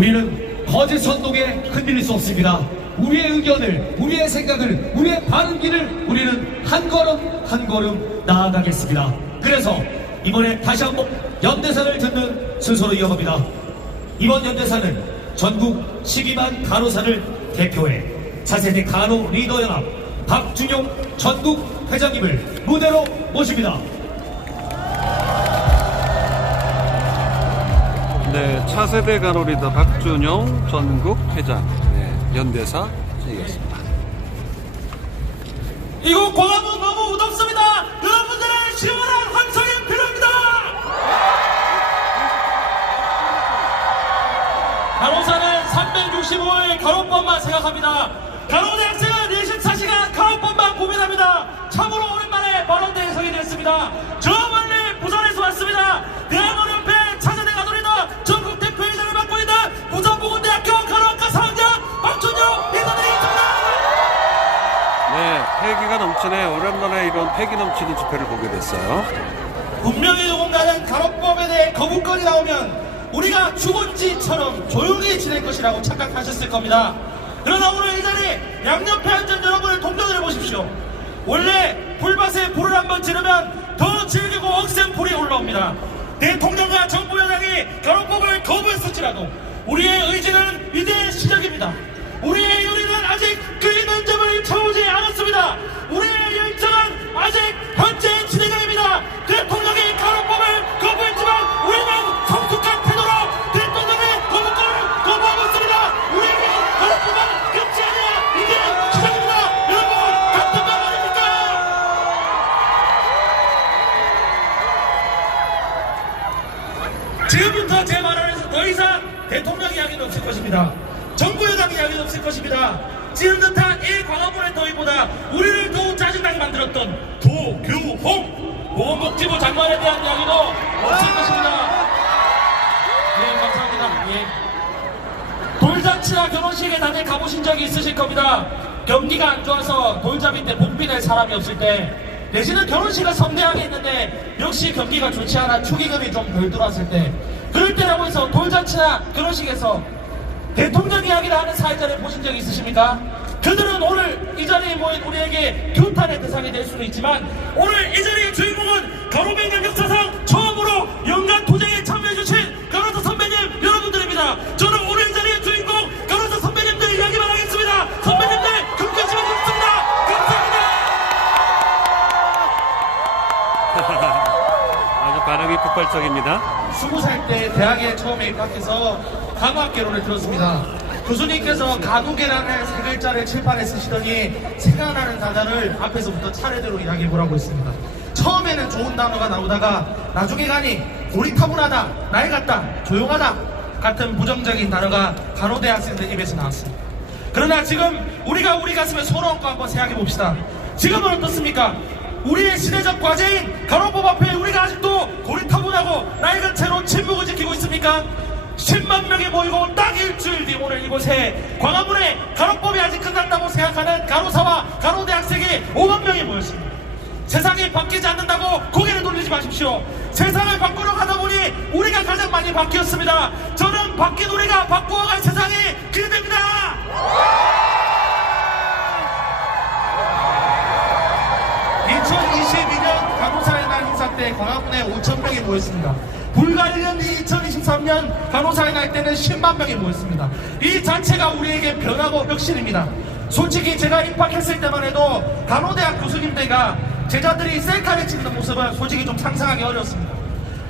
우리는 거짓 선동에 흔들릴 수 없습니다. 우리의 의견을, 우리의 생각을, 우리의 바른 길을 우리는 한 걸음 한 걸음 나아가겠습니다. 그래서 이번에 다시 한번 연대사를 듣는 순서로 이어갑니다. 이번 연대사는 전국 12만 간호사를 대표해 차세대 간호 리더연합 박준용 전국 회장님을 무대로 모십니다. 네, 차세대 간호 리더 박준용 전국 회장, 연대사 이겼습니다. 이곳 광화문 너무 무덥습니다. 여러분들의 시원한 함성이 필요합니다. 간호사는 365일 간호법만 생각합니다. 간호대학생은 24시간 간호법만 고민합니다. 참으로 오랜만에 발언대 해석이 됐습니다. 저 멀리 부산에서 왔습니다. 대한의료협회 차세대 간호리더 전국 대표회장을 맡고 있는 부산보건대학교 간호학과 4학년 박준용 리더들이겠습니다. 네, 패기가 넘치네. 오랜만에 이런 패기 넘치는 집회를 보게 됐어요. 분명히 누군가는 간호법에 대해 거부권이 나오면 우리가 죽은지처럼 조용히 지낼 것이라고 착각하셨을 겁니다. 그러나 오늘 이 자리 양옆에 앉은 여러분을 동정해 보십시오. 원래 불밭에 불을 한번 지르면 더 질기고 억센 불이 올라옵니다. 대통령과 정부 여당이 간호법을 거부했을지라도 우리의 의지는 이제 시작입니다. 우리의 요리는 아직 끓이는 점을 채우지 않았습니다. 우리의 열정은 아직 현재 진행형입니다. 대통령이 간호법을 거부했지만 우리는 성숙한 태도로 대통령의 거부권을 거부하고 있습니다. 우리에게 간호법은 끝이 아니라 이제 시작입니다. 여러분 같은 말 아닙니까? 지금부터 제 말 안에서 더 이상 대통령 이야기는 없을 것입니다. 정부 여당 이야기는 없을 것입니다. 지금 듯한 이 광화문의 더위보다 우리를 더욱 짜증나게 만들었던 도규홍 보건복지부 장관에 대한 이야기도 없을 것입니다. 예, 감사합니다. 예. 돌잔치나 결혼식에 다들 가보신 적이 있으실 겁니다. 경기가 안 좋아서 돌잡이 때 복비 낼 사람이 없을 때, 내지는 결혼식을 성대하게 했는데 역시 경기가 좋지 않아 축의금이 좀 덜 들어왔을 때, 그럴 때라고 해서 돌잔치나 결혼식에서 대통령 이야기를 하는 사회자를 보신 적 있으십니까? 그들은 오늘 이 자리에 모인 우리에게 규탄의 대상이 될 수는 있지만 오늘 이 자리의 주인공은 간호병력 역사상 처음으로 연간 투쟁에 참여해주신 간호사 선배님 여러분들입니다. 저는 오늘 이 자리의 주인공 간호사 선배님들 이야기만 하겠습니다. 선배님들 금관심해 주셨습니다. 감사합니다. 아주 반응이 폭발적입니다. 20살 때 대학에 처음에 입학해서 간호학개론을 들었습니다. 교수님께서 간호계라는 세 글자를 칠판에 쓰시더니 생각나는 단어를 앞에서부터 차례대로 이야기해보라고 했습니다. 처음에는 좋은 단어가 나오다가 나중에 가니 고리타분하다, 나이 같다, 조용하다 같은 부정적인 단어가 간호대 학생들 입에서 나왔습니다. 그러나 지금 우리가 우리 가슴에 손을 얹고 한번 생각해봅시다. 지금은 어떻습니까? 우리의 시대적 과제인 간호법 앞에 우리가 아직도 고리타분하고 낡은 채로 침묵을 지키고 있습니까? 10만 명이 모이고 딱 일주일 뒤 오늘 이곳에 광화문에 간호법이 아직 끝났다고 생각하는 간호사와 간호대학생이 5만 명이 모였습니다. 세상이 바뀌지 않는다고 고개를 돌리지 마십시오. 세상을 바꾸러 가다 보니 우리가 가장 많이 바뀌었습니다. 저는 바뀐 우리가 바꾸어갈 세상이 기대됩니다. 2022년 간호사의 날 행사 때 광화문에 5,000명이 모였습니다. 불과 1년 뒤 2023년 간호사의 날 때는 10만 명이 모였습니다. 이 자체가 우리에게 변하고 혁신입니다. 솔직히 제가 입학했을 때만 해도 간호대학 교수님들과 제자들이 셀카를 찍는 모습은 솔직히 좀 상상하기 어려웠습니다.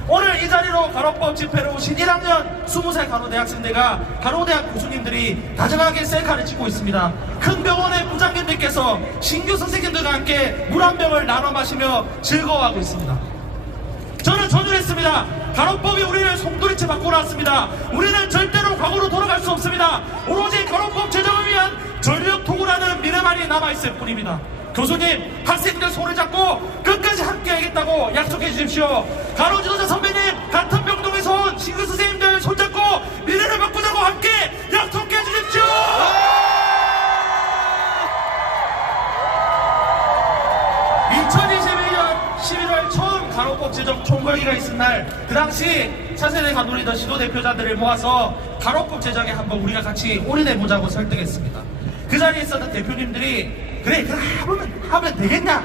오늘 이 자리로 간호법 집회로 오신 1학년 20살 간호대학생들과 간호대학 교수님들이 다정하게 셀카를 찍고 있습니다. 큰 병원의 부장님들께서 신규 선생님들과 함께 물 한 병을 나눠 마시며 즐거워하고 있습니다. 저는 전율했습니다. 간호법이 우리를 송두리째 바꿔놨습니다. 우리는 절대로 과거로 돌아갈 수 없습니다. 오로지 간호법 제정을 위한 전력 투구라는 미래만이 남아있을 뿐입니다. 교수님, 학생들 손을 잡고 끝까지 함께 하겠다고 약속해 주십시오. 간호지도자 선배님, 같은 병동에서 온 신규 선생님들 손잡고 미래를 바꾸자고 함께 약속해 주십시오. 2021년 11월 처음 간호법 제정 총회의가 있은 날, 그 당시 차세대 간호리더 시도대표자들을 모아서 가로법 제작에 한번 우리가 같이 올인해보자고 설득했습니다. 그 자리에 있었던 대표님들이 그래 하면 되겠냐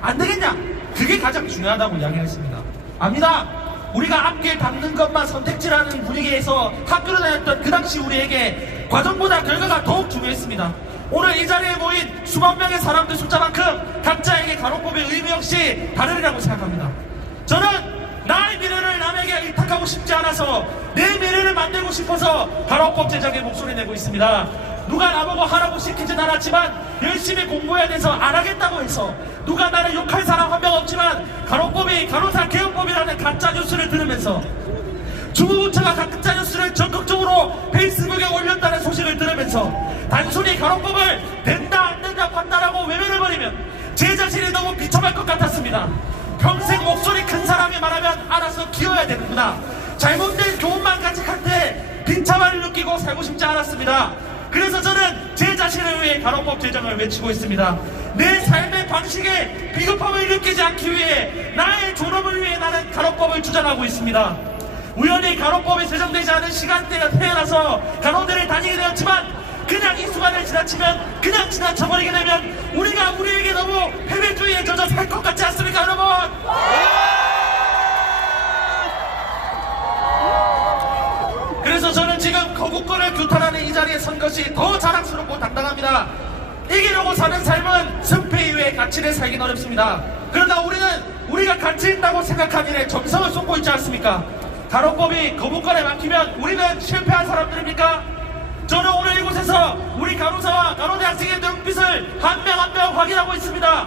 안 되겠냐 그게 가장 중요하다고 이야기했습니다. 압니다. 우리가 앞길 닦는 것만 선택지라는 분위기에서 학교를 다녔던 그 당시 우리에게 과정보다 결과가 더욱 중요했습니다. 오늘 이 자리에 모인 수만 명의 사람들 숫자만큼 각자에게 가로법의 의미 역시 다르리라고 생각합니다. 저는 나의 미래를 남에게 의탁하고 싶지 않아서 내 미래를 만들고 싶어서 가로법 제작에 목소리 내고 있습니다. 누가 나보고 하라고 시키진 않았지만 열심히 공부해야 돼서 안 하겠다고 해서 누가 나를 욕할 사람 한 명 없지만 가로법이 간호사 개혁법이라는 가짜 뉴스를 들으면서 주무부처가 가짜 뉴스를 적극적으로 페이스북에 올렸다는 소식을 들으면서 단순히 가로법을 된다 안 된다 판단하고 외면을 버리면 제 자신이 너무 비참할 것 같았습니다. 평생 목소리 큰 사람이 말하면 알아서 기어야 되는구나. 잘못된 교훈만 간직할 때 비참함을 느끼고 살고 싶지 않았습니다. 그래서 저는 제 자신을 위해 가로법 제정을 외치고 있습니다. 내 삶의 방식에 비겁함을 느끼지 않기 위해 나의 존엄을 위해 나는 가로법을 주장하고 있습니다. 우연히 가로법이 제정되지 않은 시간대에 태어나서 간호대를 다니게 되었지만 그냥 이 순간을 지나치면 그냥 지나쳐버리게 되면 우리가 우리에게 너무 패배주의에 젖어 살 것 같지 않습니까 여러분? 그래서 저는 지금 거국권을 규탄하는 이 자리에 선 것이 더 자랑스럽고 당당합니다. 이기려고 사는 삶은 승패 이외의 가치를 살긴 어렵습니다. 그러나 우리는 우리가 가치 있다고 생각한 일에 정성을 쏟고 있지 않습니까? 가로법이 거부권에 막히면 우리는 실패한 사람들입니까? 저는 오늘 이곳에서 우리 간호사와 간호대학생의 눈빛을 한 명 한 명 확인하고 있습니다.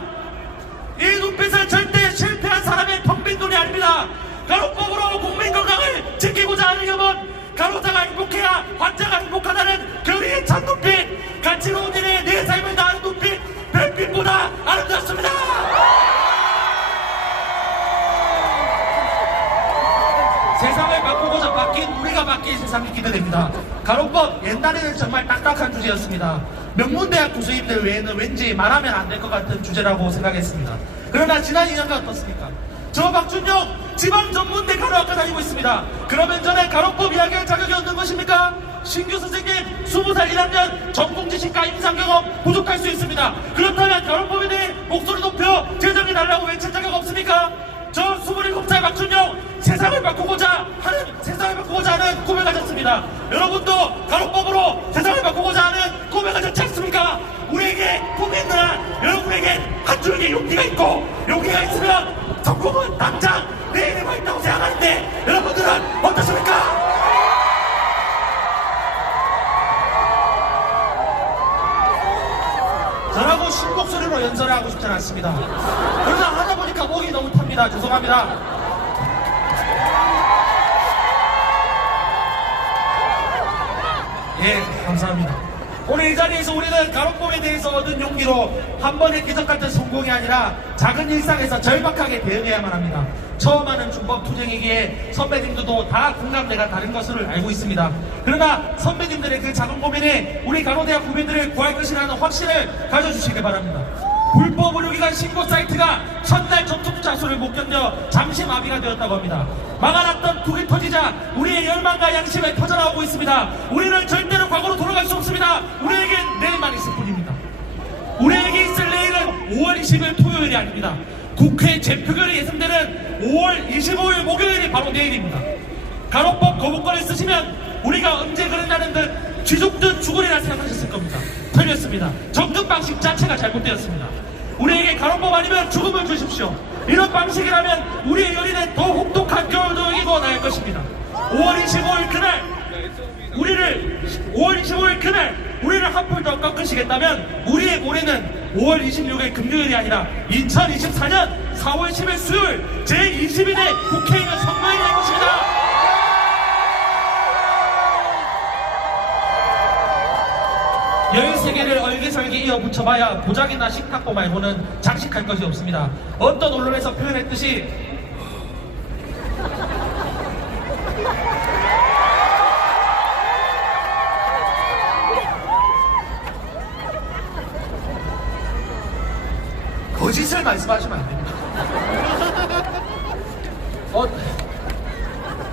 이 눈빛은 절대 실패한 사람의 텅 빈 눈이 아닙니다. 가로법으로 국민 건강을 지키고자 하는 여러분, 간호사가 행복해야 환자가 행복하다는 그 우리의 찬 눈빛, 가치로운 일에 내 삶을 다하는 눈빛, 별빛보다 아름답습니다. 세상을 바꾸고자 바뀐 우리가 바뀐 세상이 기대됩니다. 가로법 옛날에는 정말 딱딱한 주제였습니다. 명문대학 교수님들 외에는 왠지 말하면 안 될 것 같은 주제라고 생각했습니다. 그러나 지난 2년간 어떻습니까? 저 박준용 지방전문대 간호학과 다니고 있습니다. 그러면 전에 가로법 이야기할 자격이 없는 것입니까? 신규 선생님 20살 1학년 전공지식과 임상경험 부족할 수 있습니다. 그렇다면 가로법에 대해 목소리 높여 제정해달라고 외칠 자격 없습니까? 저 27살 박준용 세상을 바꾸고자 하는 꿈을 가졌습니다. 여러분도 가로법으로 세상을 바꾸고자 하는 꿈을 가졌지 않습니까? 우리에게 꿈이 있느라 여러분에게 한 줄기 용기가 있고 용기가 있으면 성공은 당장 내일에 와 있다고 생각하는데 여러분들은 어떠십니까? 저라고 신곡소리로 연설을 하고 싶지 않습니다. 그러나 하다 보니까 목이 너무 탑니다. 죄송합니다. 예, 감사합니다. 오늘 이 자리에서 우리는 가로법에 대해서 얻은 용기로 한 번의 기적 같은 성공이 아니라 작은 일상에서 절박하게 대응해야만 합니다. 처음 하는 준법 투쟁이기에 선배님들도 다 공감대가 다른 것을 알고 있습니다. 그러나 선배님들의 그 작은 고민에 우리 간호대학 국민들을 구할 것이라는 확신을 가져주시기 바랍니다. 불법 의료기관 신고 사이트가 첫날 접속자 수를 못 견뎌 잠시 마비가 되었다고 합니다. 막아놨던 북이 터지자 우리의 열망과 양심에 터져나오고 있습니다. 우리는 절대로 과거로 돌아갈 수 없습니다. 우리에겐 내일만 있을 뿐입니다. 우리에게 있을 내일은 5월 20일 토요일이 아닙니다. 국회 재표결이 예상되는 5월 25일 목요일이 바로 내일입니다. 가로법 거부권을 쓰시면 우리가 언제 그랬냐는 듯 쥐죽듯 죽으리라 생각하셨을 겁니다. 틀렸습니다. 접근 방식 자체가 잘못되었습니다. 우리에게 가로법 아니면 죽음을 주십시오. 이런 방식이라면 우리의 열의는 더 혹독한 겨울도 이고 나갈 것입니다. 5월 25일 그날 우리를 한 풀 더 꺾으시겠다면 우리의 모레는 5월 26일 금요일이 아니라 2024년 4월 10일 수요일 제22대 국회의원 선거일이 될 것입니다. 열세개를 얼기설기 이어 붙여봐야 보자기나 식탁보 말고는 장식할 것이 없습니다. 어떤 언론에서 표현했듯이 거짓을 말씀하시면 안 됩니다.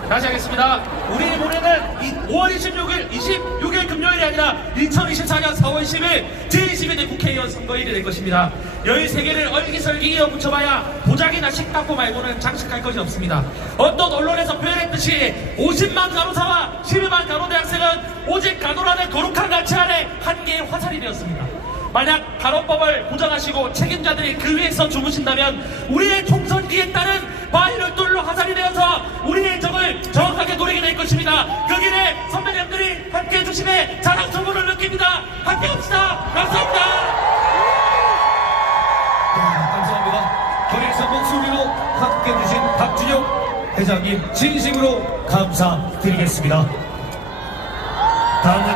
다시 하겠습니다. 우리 모레는 5월 26일 금요일이 아니라 2024년 4월 10일 제22대 국회의원 선거일이 될 것입니다. 13개를 얼기설기 이어 붙여봐야 보자기나 식탁보 말고는 장식할 것이 없습니다. 어떤 언론에서 표현했듯이 50만 간호사와 12만 간호대학생은 오직 간호라는 거룩한 가치 아래 한 개의 화살이 되었습니다. 만약 간호법을 보장하시고 책임자들이 그 위에서 주무신다면 우리의 총선기에 따른 바위를 뚫로 화살이 되어서 우리의 적을 정확하게 노리게 될 것입니다. 그 길에 선배님들이 함께해 주심에 자랑스러움을 느낍니다. 함께 합시다. 감사합니다. 감사합니다. 결의선 목소리로 함께 해주신 박준영 회장님 진심으로 감사드리겠습니다. 다음은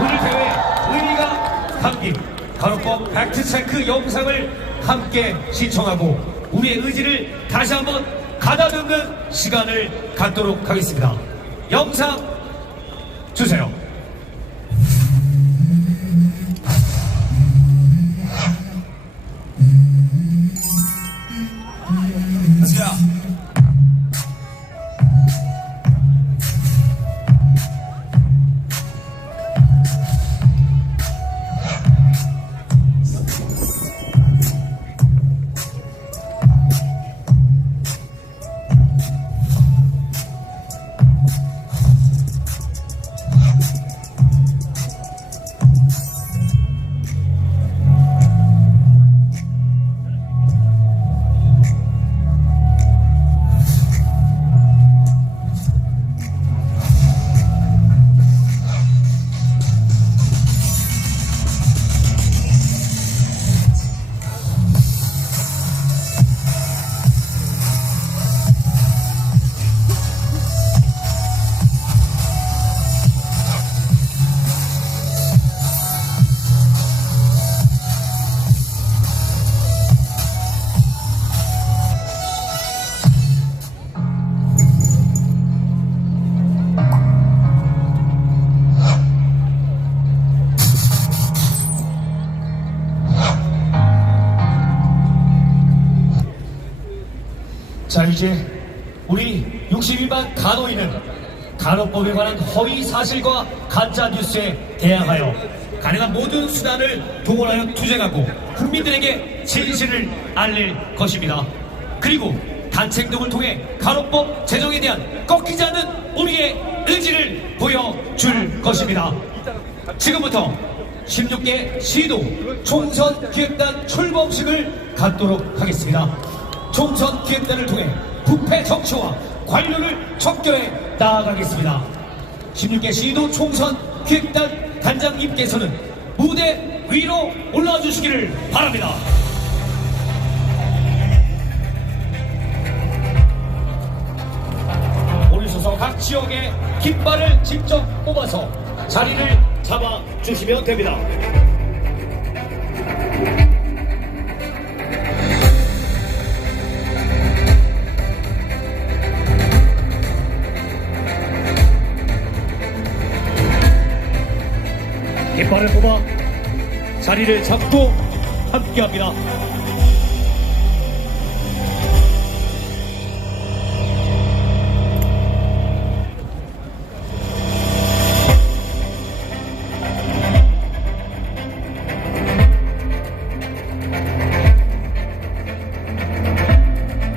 오늘 대회 의미가 담긴 간호법 팩트체크 영상을 함께 시청하고 우리의 의지를 다시 한번 가다듬는 시간을 갖도록 하겠습니다. 영상 주세요. Let's go. 자, 이제 우리 62만 간호인은 간호법에 관한 허위 사실과 가짜 뉴스에 대항하여 가능한 모든 수단을 동원하여 투쟁하고 국민들에게 진실을 알릴 것입니다. 그리고 단체 행동을 통해 간호법 제정에 대한 꺾이지 않는 우리의 의지를 보여줄 것입니다. 지금부터 16개 시도 총선 기획단 출범식을 갖도록 하겠습니다. 총선 기획단을 통해 부패 정치와 관료를 척결해 나아가겠습니다. 16개 시도 총선 기획단 단장님께서는 무대 위로 올라와 주시기를 바랍니다. 오셔서 각 지역의 깃발을 직접 뽑아서 자리를 잡아 주시면 됩니다. 깃발을 뽑아 자리를 잡고 함께합니다.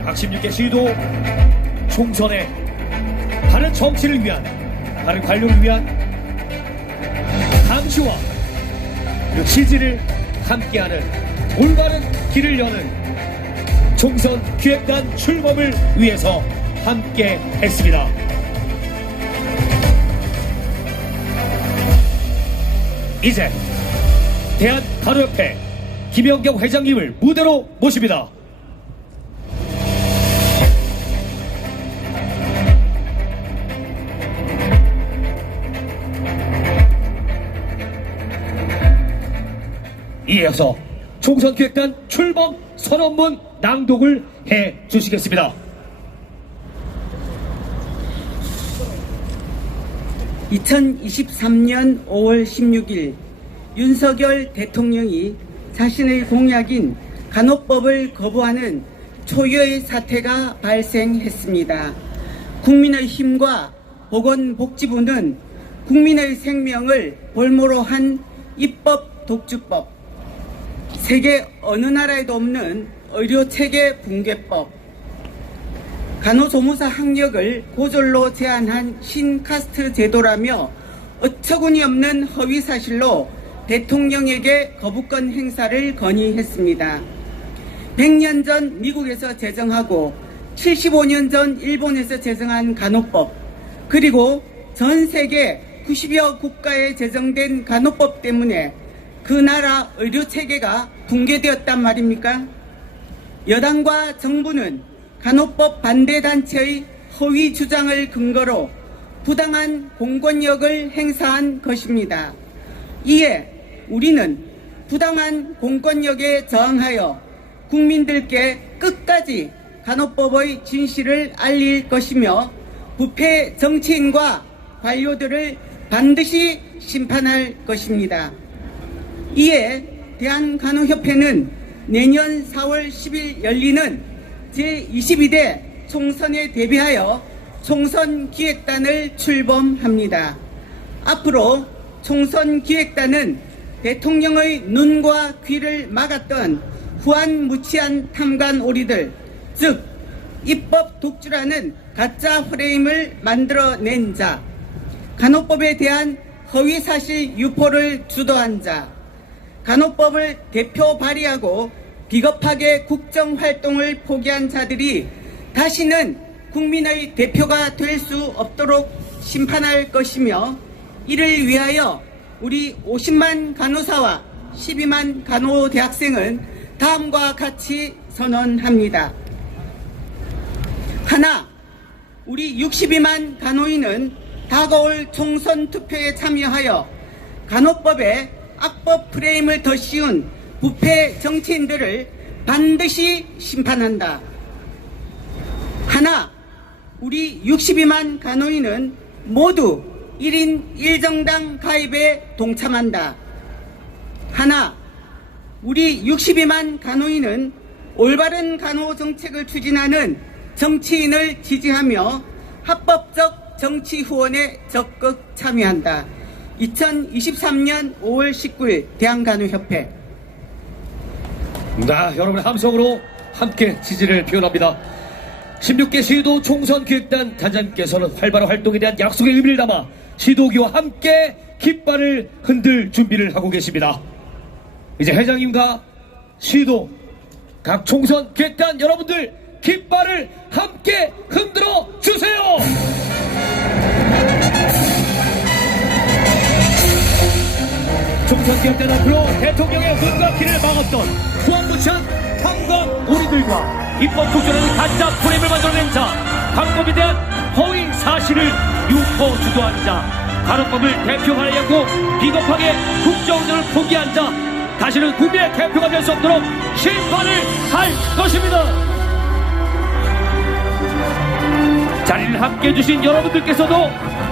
각 16개 시도 총선에 다른 정치를 위한, 다른 관료를 위한 당시와 그리고 실질을 함께하는 올바른 길을 여는 총선 기획단 출범을 위해서 함께 했습니다. 이제 대한간호협회 김영경 회장님을 무대로 모십니다. 이어서 총선 기획단 출범 선언문 낭독을 해 주시겠습니다. (2023년 5월 16일) 윤석열 대통령이 자신의 공약인 간호법을 거부하는 초유의 사태가 발생했습니다. 국민의힘과 보건복지부는 국민의 생명을 볼모로 한 입법 독주법, 세계 어느 나라에도 없는 의료체계 붕괴법, 간호조무사 학력을 고졸로 제한한 신카스트 제도라며 어처구니 없는 허위사실로 대통령에게 거부권 행사를 건의했습니다. 100년 전 미국에서 제정하고 75년 전 일본에서 제정한 간호법, 그리고 전 세계 90여 국가에 제정된 간호법 때문에 그 나라 의료체계가 붕괴되었단 말입니까? 여당과 정부는 간호법 반대단체의 허위 주장을 근거로 부당한 공권력을 행사한 것입니다. 이에 우리는 부당한 공권력에 저항하여 국민들께 끝까지 간호법의 진실을 알릴 것이며 부패 정치인과 관료들을 반드시 심판할 것입니다. 이에 대한간호협회는 내년 4월 10일 열리는 제22대 총선에 대비하여 총선기획단을 출범합니다. 앞으로 총선기획단은 대통령의 눈과 귀를 막았던 후한무치한 탐관오리들, 즉 입법 독주라는 가짜 프레임을 만들어낸 자, 간호법에 대한 허위사실 유포를 주도한 자, 간호법을 대표 발의하고 비겁하게 국정활동을 포기한 자들이 다시는 국민의 대표가 될 수 없도록 심판할 것이며, 이를 위하여 우리 50만 간호사와 12만 간호대학생은 다음과 같이 선언합니다. 하나, 우리 62만 간호인은 다가올 총선 투표에 참여하여 간호법에 악법 프레임을 더 씌운 부패 정치인들을 반드시 심판한다. 하나, 우리 62만 간호인은 모두 1인 1정당 가입에 동참한다. 하나, 우리 62만 간호인은 올바른 간호 정책을 추진하는 정치인을 지지하며 합법적 정치 후원에 적극 참여한다. 2023년 5월 19일 대한간호협회. 여러분의 함성으로 함께 지지를 표현합니다. 16개 시도 총선 기획단 단장께서는 활발한 활동에 대한 약속의 의미를 담아 시도기와 함께 깃발을 흔들 준비를 하고 계십니다. 이제 회장님과 시도 각 총선 기획단 여러분들 깃발을 함께 흔들어 주세요. 총선 기획단 앞으로 대통령의 눈과 귀를 막았던 후한무치한 탐관오리들과 입법 독주라는 가짜 프레임을 만들어낸 자, 간호법에 대한 허위 사실을 유포 주도한 자, 간호법을 대표하려고 비겁하게 국정운영을 포기한 자, 다시는 국민의 대표가 될 수 없도록 심판을 할 것입니다. 자리를 함께해 주신 여러분들께서도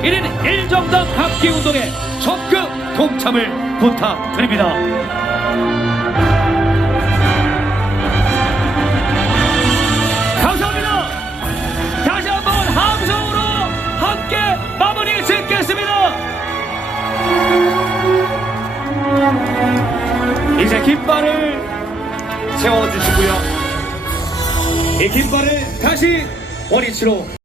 1인 1정당 각기운동에 적극 동참을 부탁드립니다. 감사합니다. 다시 한번 함성으로 함께 마무리 짓겠습니다. 이제 깃발을 세워주시고요. 이 깃발을 다시 원위치로